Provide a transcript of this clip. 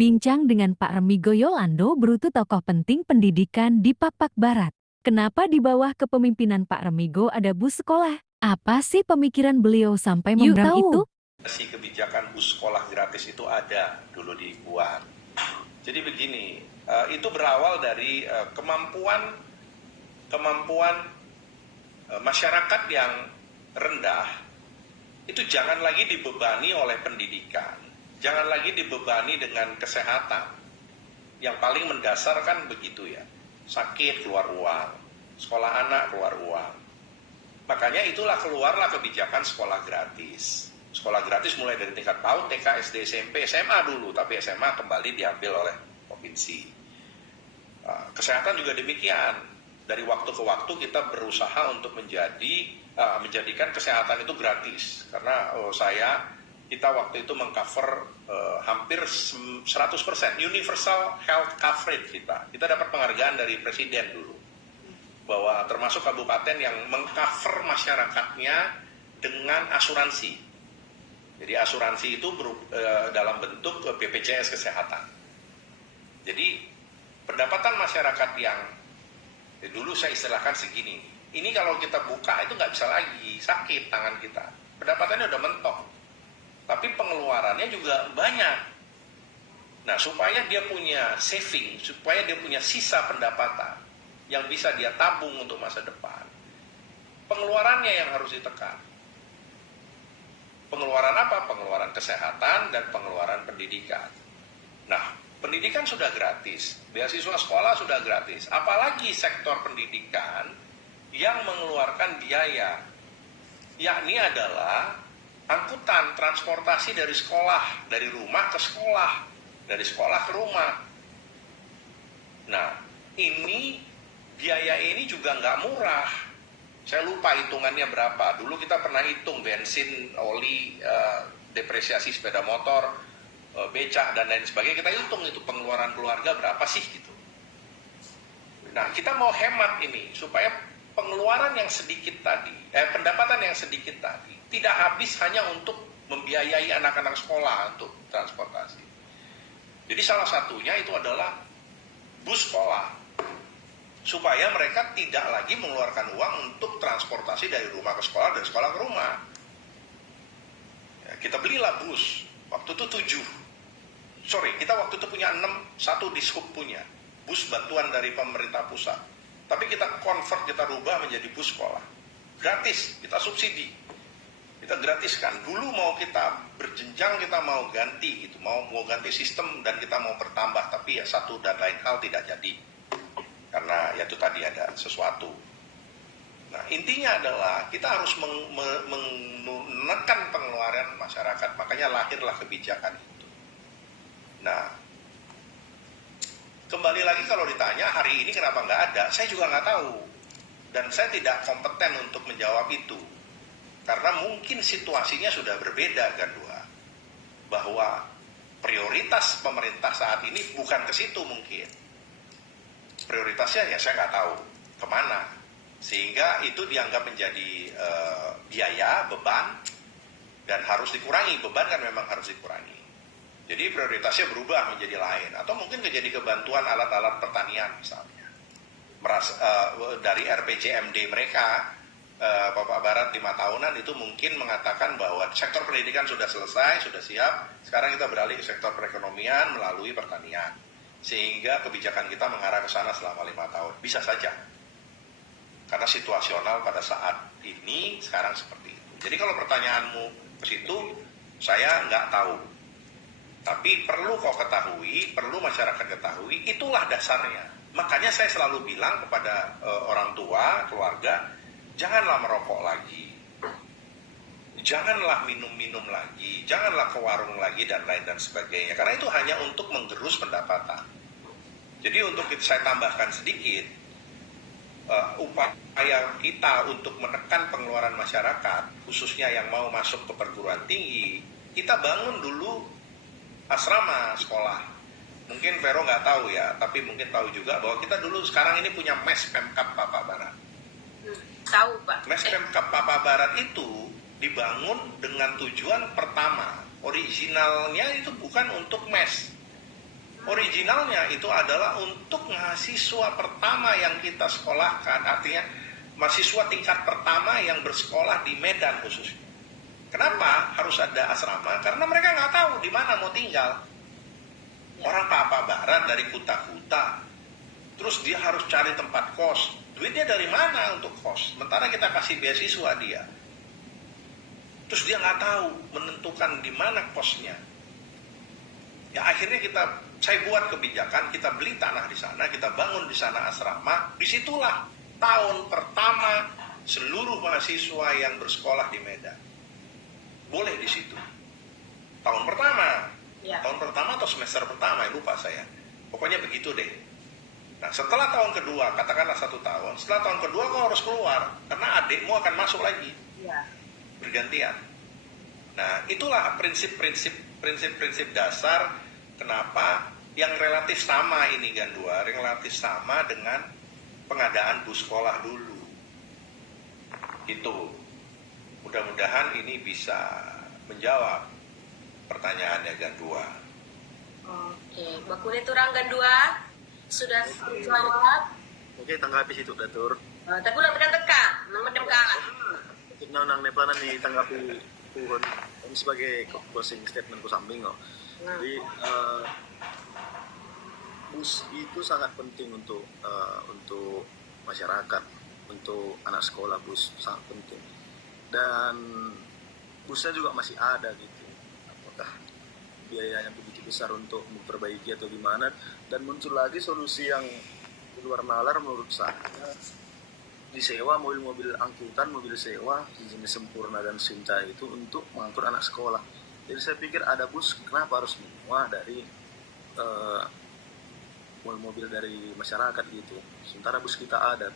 Bincang dengan Pak Remigo Yolando, Brutu tokoh penting pendidikan di Papak Barat. Kenapa di bawah kepemimpinan Pak Remigo ada bus sekolah? Apa sih pemikiran beliau sampai membrang itu? Si kebijakan bus sekolah gratis itu ada dulu dibuat. Jadi begini, itu berawal dari kemampuan masyarakat yang rendah itu jangan lagi dibebani oleh pendidikan, jangan lagi dibebani dengan kesehatan. Yang paling mendasar kan begitu ya, sakit keluar uang, sekolah anak keluar uang. Makanya itulah keluarlah kebijakan sekolah gratis. Sekolah gratis mulai dari tingkat PAUD, TK, SD, SMP, SMA dulu, tapi SMA kembali diambil oleh provinsi. Kesehatan juga demikian. Dari waktu ke waktu kita berusaha untuk menjadikan kesehatan itu gratis. Karena kita waktu itu mengcover hampir 100%, universal health coverage kita. Kita dapat penghargaan dari presiden dulu. Bahwa termasuk kabupaten yang mengcover masyarakatnya dengan asuransi. Jadi asuransi itu dalam bentuk BPJS Kesehatan. Jadi pendapatan masyarakat yang dulu saya istilahkan segini, ini kalau kita buka itu nggak bisa lagi, sakit tangan kita. Pendapatannya udah mentok, tapi pengeluarannya juga banyak. Nah, supaya dia punya saving, supaya dia punya sisa pendapatan yang bisa dia tabung untuk masa depan, pengeluarannya yang harus ditekan. Pengeluaran apa? Pengeluaran kesehatan dan pengeluaran pendidikan. Nah, pendidikan sudah gratis, beasiswa sekolah sudah gratis. Apalagi sektor pendidikan yang mengeluarkan biaya, yakni adalah angkutan, transportasi dari sekolah, dari rumah ke sekolah, dari sekolah ke rumah. Nah, biaya ini juga nggak murah. Saya lupa hitungannya berapa. Dulu kita pernah hitung bensin, oli, depresiasi sepeda motor, becak dan lain sebagainya. Kita hitung itu pengeluaran keluarga berapa sih gitu. Nah, kita mau hemat ini supaya pengeluaran yang sedikit tadi, pendapatan yang sedikit tadi tidak habis hanya untuk membiayai anak-anak sekolah untuk transportasi. Jadi salah satunya itu adalah bus sekolah. Supaya mereka tidak lagi mengeluarkan uang untuk transportasi dari rumah ke sekolah, dari sekolah ke rumah. Ya, kita belilah bus, waktu itu kita waktu itu punya 6, 1 dishub punya, bus bantuan dari pemerintah pusat. Tapi kita convert, kita rubah menjadi bus sekolah. Gratis, kita subsidi. Kita gratiskan. Dulu mau kita berjenjang, kita mau ganti gitu, mau ganti sistem dan kita mau bertambah, tapi ya satu dan lain hal tidak jadi. Karena ya itu tadi ada sesuatu. Nah, intinya adalah kita harus menekan pengeluaran masyarakat. Makanya lahirlah kebijakan itu. Nah, kembali lagi kalau ditanya hari ini kenapa nggak ada, saya juga nggak tahu. Dan saya tidak kompeten untuk menjawab itu. Karena mungkin situasinya sudah berbeda kan, bahwa prioritas pemerintah saat ini bukan ke situ mungkin. Prioritasnya ya saya nggak tahu kemana, sehingga itu dianggap menjadi biaya, beban, dan harus dikurangi. Beban kan memang harus dikurangi. Jadi prioritasnya berubah menjadi lain, atau mungkin menjadi kebantuan alat-alat pertanian misalnya. Dari RPJMD mereka, Papak Barat 5 tahunan itu mungkin mengatakan bahwa sektor pendidikan sudah selesai, sudah siap, sekarang kita beralih ke sektor perekonomian melalui pertanian. Sehingga kebijakan kita mengarah ke sana selama 5 tahun. Bisa saja. Karena situasional pada saat ini sekarang seperti itu. Jadi kalau pertanyaanmu ke situ, saya nggak tahu. Tapi perlu kau ketahui, perlu masyarakat ketahui, itulah dasarnya. Makanya saya selalu bilang kepada orang tua, keluarga, janganlah merokok lagi. Janganlah minum-minum lagi, janganlah ke warung lagi dan lain dan sebagainya. Karena itu hanya untuk menggerus pendapatan. Jadi untuk saya tambahkan sedikit, upaya kita untuk menekan pengeluaran masyarakat, khususnya yang mau masuk ke perguruan tinggi, kita bangun dulu asrama sekolah. Mungkin Vero nggak tahu ya, tapi mungkin tahu juga bahwa kita dulu sekarang ini punya MES Pemkab Papak Barat. Tahu Pak. MES Pemkab Papak Barat itu dibangun dengan tujuan pertama, originalnya itu bukan untuk MES, Originalnya itu adalah untuk mahasiswa pertama yang kita sekolahkan, artinya mahasiswa tingkat pertama yang bersekolah di Medan khususnya. Kenapa harus ada asrama? Karena mereka nggak tahu di mana mau tinggal. Orang Papua Barat dari kuta-kuta, terus dia harus cari tempat kos. Duitnya dari mana untuk kos? Sementara kita kasih beasiswa dia. Terus dia nggak tahu menentukan di mana kosnya. Ya akhirnya saya buat kebijakan, kita beli tanah di sana, kita bangun di sana asrama. Disitulah tahun pertama seluruh mahasiswa yang bersekolah di Medan. Boleh di situ. Tahun pertama. Ya. Tahun pertama atau semester pertama, lupa saya. Pokoknya begitu deh. Nah setelah tahun kedua, katakanlah 1 tahun. Setelah tahun kedua kau harus keluar. Karena adikmu akan masuk lagi. Ya. Bergantian. Nah itulah prinsip-prinsip dasar kenapa yang relatif sama ini Gan 2, relatif sama dengan pengadaan bus sekolah dulu. Itu. Mudah-mudahan ini bisa menjawab pertanyaannya Gan 2. Oke, bakunin turang Gan 2 sudah jawab. Oke, tanggapi situ Datur. Tapi ulang tekan-tekan, nomor dem kalah. Nang neplanan nih tanggapi puhun ini sebagai closing statement ku samping kok. Jadi bus itu sangat penting untuk masyarakat, untuk anak sekolah. Bus sangat penting dan busnya juga masih ada gitu. Apakah biayanya begitu besar untuk memperbaiki atau gimana? Dan muncul lagi solusi yang di luar nalar menurut saya, disewa mobil-mobil angkutan, mobil sewa jenis Sempurna dan Sinta itu untuk mengangkut anak sekolah. Jadi saya pikir ada bus, kenapa harus semua dari mobil-mobil dari masyarakat gitu. Sementara bus kita ada,